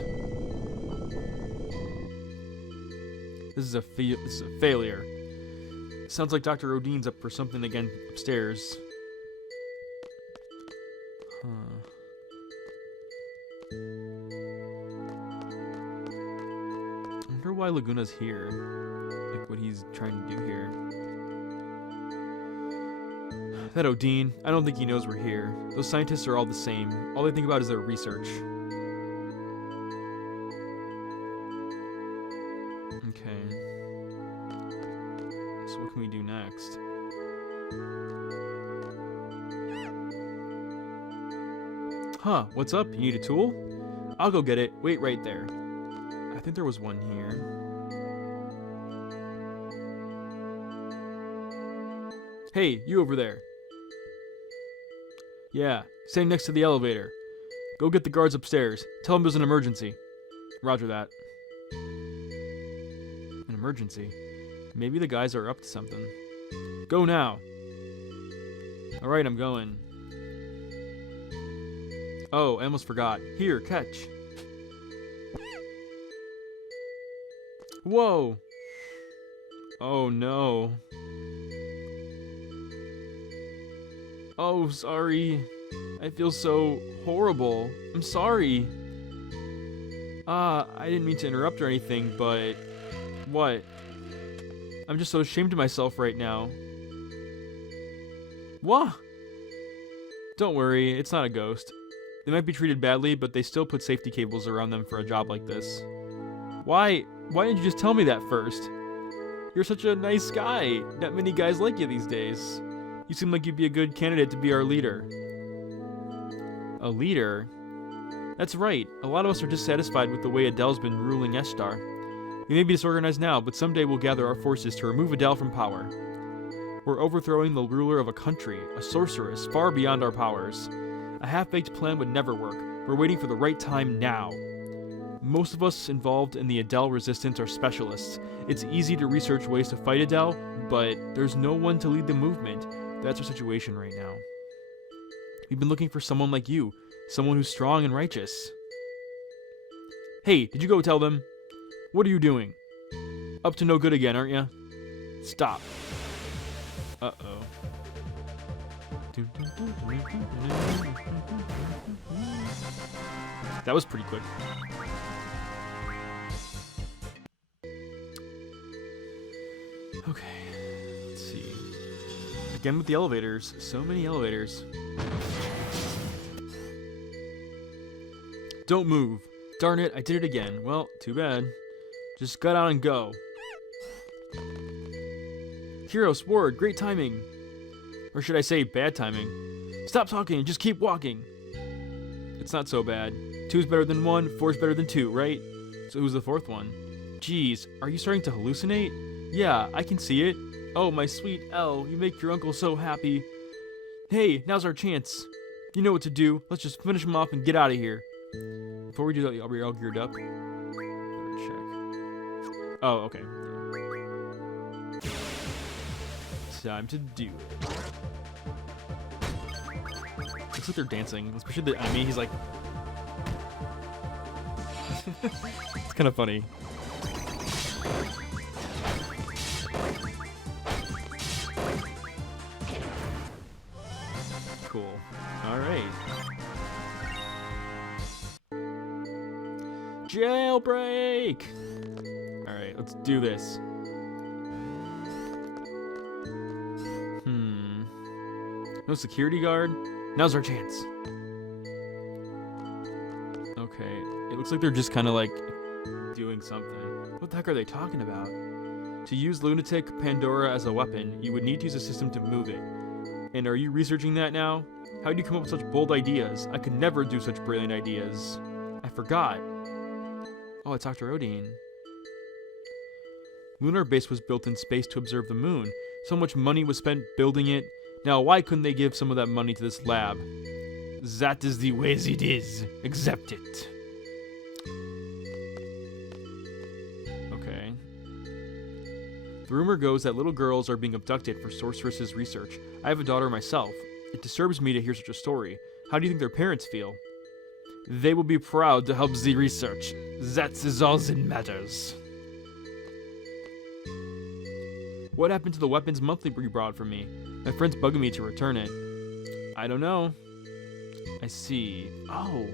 This is a failure. Sounds like Dr. Odine's up for something again upstairs. Huh. I wonder why Laguna's here. Like what he's trying to do here. That Odine, I don't think he knows we're here. Those scientists are all the same. All they think about is their research. Okay. So what can we do next? Huh, what's up? You need a tool? I'll go get it. Wait right there. I think there was one here. Hey, you over there. Yeah, staying next to the elevator. Go get the guards upstairs. Tell them there's an emergency. Roger that. An emergency? Maybe the guys are up to something. Go now. Alright, I'm going. Oh, I almost forgot. Here, catch. Whoa! Oh no. Oh, sorry. I feel so horrible. I'm sorry. I didn't mean to interrupt or anything, but... What? I'm just so ashamed of myself right now. What? Don't worry, it's not a ghost. They might be treated badly, but they still put safety cables around them for a job like this. Why didn't you just tell me that first? You're such a nice guy. Not many guys like you these days. You seem like you'd be a good candidate to be our leader. A leader? That's right. A lot of us are dissatisfied with the way Adele's been ruling Eshtar. We may be disorganized now, but someday we'll gather our forces to remove Adele from power. We're overthrowing the ruler of a country, a sorceress, far beyond our powers. A half-baked plan would never work. We're waiting for the right time now. Most of us involved in the Adele resistance are specialists. It's easy to research ways to fight Adele, but there's no one to lead the movement. That's our situation right now. We've been looking for someone like you, someone who's strong and righteous. Hey, did you go tell them? What are you doing? Up to no good again, aren't you? Stop. Uh-oh. That was pretty quick. Okay, let's see. Again with the elevators. So many elevators. Don't move. Darn it, I did it again. Well, too bad. Just gut out and go. Hero, Sword, great timing. Or should I say bad timing? Stop talking, just keep walking. It's not so bad. 2's better than 1, 4's better than 2, right? So who's the 4th one? Geez, are you starting to hallucinate? Yeah, I can see it. Oh, my sweet Elle, you make your uncle so happy. Hey, now's our chance. You know what to do. Let's just finish him off and get out of here. Before we do that, are we all geared up? Better check. Oh, okay. Time to do it. Looks like they're dancing, especially the enemy. He's like... It's kind of funny. Cool. Alright. Jailbreak! Alright, let's do this. No security guard? Now's our chance. Okay, it looks like they're just kind of like doing something. What the heck are they talking about? To use Lunatic Pandora as a weapon, you would need to use a system to move it. And are you researching that now? How do you come up with such bold ideas? I could never do such brilliant ideas. I forgot. Oh, it's Dr. Odin. Lunar Base was built in space to observe the moon. So much money was spent building it. Now, why couldn't they give some of that money to this lab? That is the way it is. Accept it. Okay. The rumor goes that little girls are being abducted for Sorceress's research. I have a daughter myself. It disturbs me to hear such a story. How do you think their parents feel? They will be proud to help the research. That is all that matters. What happened to the weapons monthly you brought for me? My friend's bugging me to return it. I don't know. I see. Oh,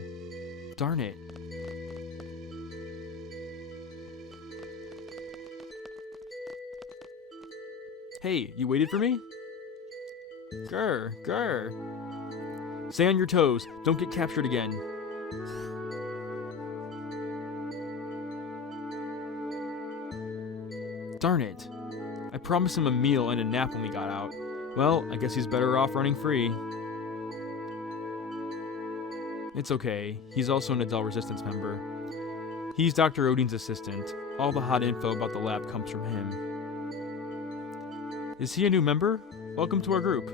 darn it. Hey, you waited for me? Grr, grr. Stay on your toes. Don't get captured again. Darn it. I promised him a meal and a nap when we got out. Well, I guess he's better off running free. It's okay. He's also an Adele Resistance member. He's Dr. Odin's assistant. All the hot info about the lab comes from him. Is he a new member? Welcome to our group.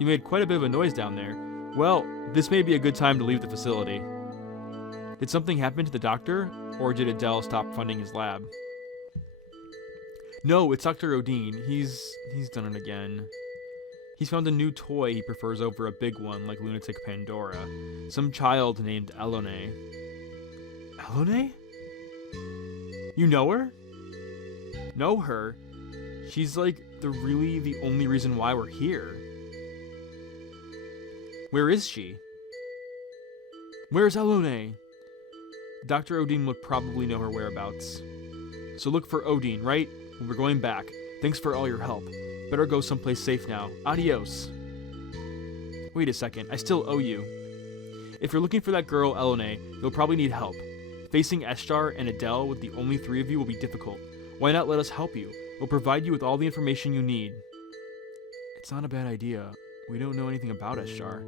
You made quite a bit of a noise down there. Well, this may be a good time to leave the facility. Did something happen to the doctor? Or did Adele stop funding his lab? No, it's Dr. Odin. He's done it again. He's found a new toy he prefers over a big one like Lunatic Pandora. Some child named Elone. Elone? You know her? Know her? She's like the only reason why we're here. Where is she? Where's Elone? Dr. Odin would probably know her whereabouts. So look for Odin, right? When we're going back. Thanks for all your help. Better go someplace safe now. Adios. Wait a second, I still owe you. If you're looking for that girl, Elone, you'll probably need help. Facing Eshtar and Adele with the only 3 of you will be difficult. Why not let us help you? We'll provide you with all the information you need. It's not a bad idea. We don't know anything about Eshar.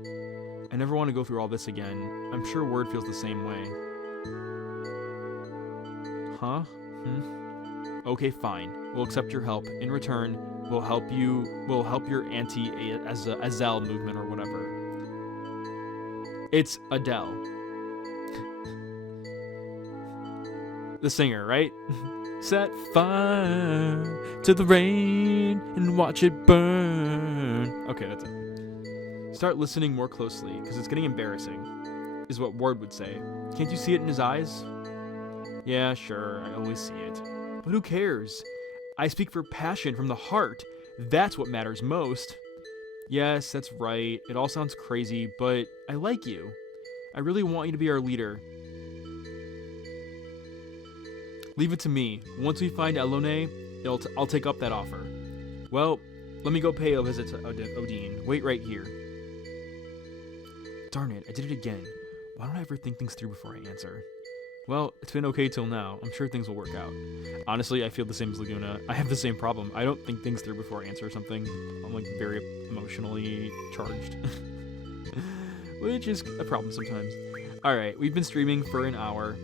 I never want to go through all this again. I'm sure Word feels the same way. Huh? Okay, fine. We'll accept your help. In return, we'll help your anti-Azel movement or whatever. It's Adele. The singer, right? Set fire to the rain and watch it burn. Okay, that's it. Start listening more closely, because it's getting embarrassing, is what Ward would say. Can't you see it in his eyes? Yeah, sure, I always see it. But who cares? I speak for passion from the heart. That's what matters most. Yes, that's right. It all sounds crazy, but I like you. I really want you to be our leader. Leave it to me. Once we find Elone, I'll take up that offer. Well, let me go pay a visit to Odin. Wait right here. Darn it, I did it again. Why don't I ever think things through before I answer? Well, it's been okay till now. I'm sure things will work out. Honestly, I feel the same as Laguna. I have the same problem. I don't think things through before I answer something. I'm like very emotionally charged. Which is a problem sometimes. Alright, we've been streaming for an hour.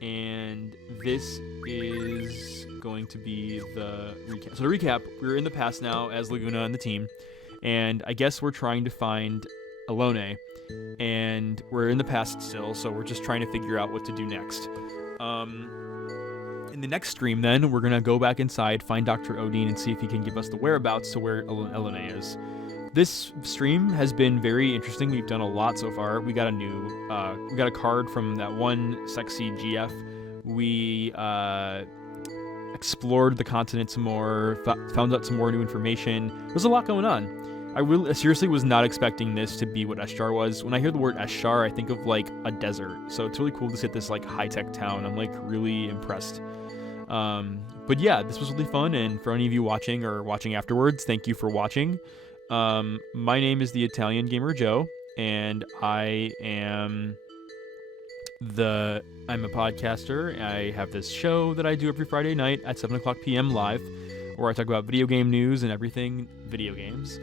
And this is going to be the recap. So to recap, we're in the past now as Laguna and the team. And I guess we're trying to find Elone. And we're in the past still, so we're just trying to figure out what to do next. In the next stream, then, we're going to go back inside, find Dr. Odin, and see if he can give us the whereabouts to where Elone is. This stream has been very interesting. We've done a lot so far. We got a card from that one sexy GF. We explored the continent some more, found out some more new information. There's a lot going on. I seriously was not expecting this to be what Eshar was. When I hear the word Eshar, I think of like a desert. So it's really cool to see this like high-tech town. I'm like really impressed. But yeah, this was really fun. And for any of you watching or watching afterwards, thank you for watching. My name is the Italian Gamer Joe, and I'm a podcaster. I have this show that I do every Friday night at 7:00 p.m. live, where I talk about video game news and everything video games.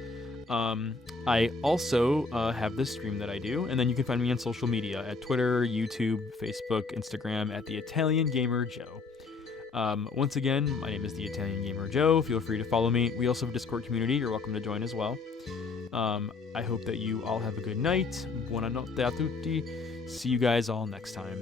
I also have this stream that I do, and then you can find me on social media at Twitter, YouTube, Facebook, Instagram at the Italian Gamer Joe. Once again, my name is the Italian Gamer Joe. Feel free to follow me. We also have a Discord community. You're welcome to join as well. I hope that you all have a good night. Buonanotte a tutti. See you guys all next time.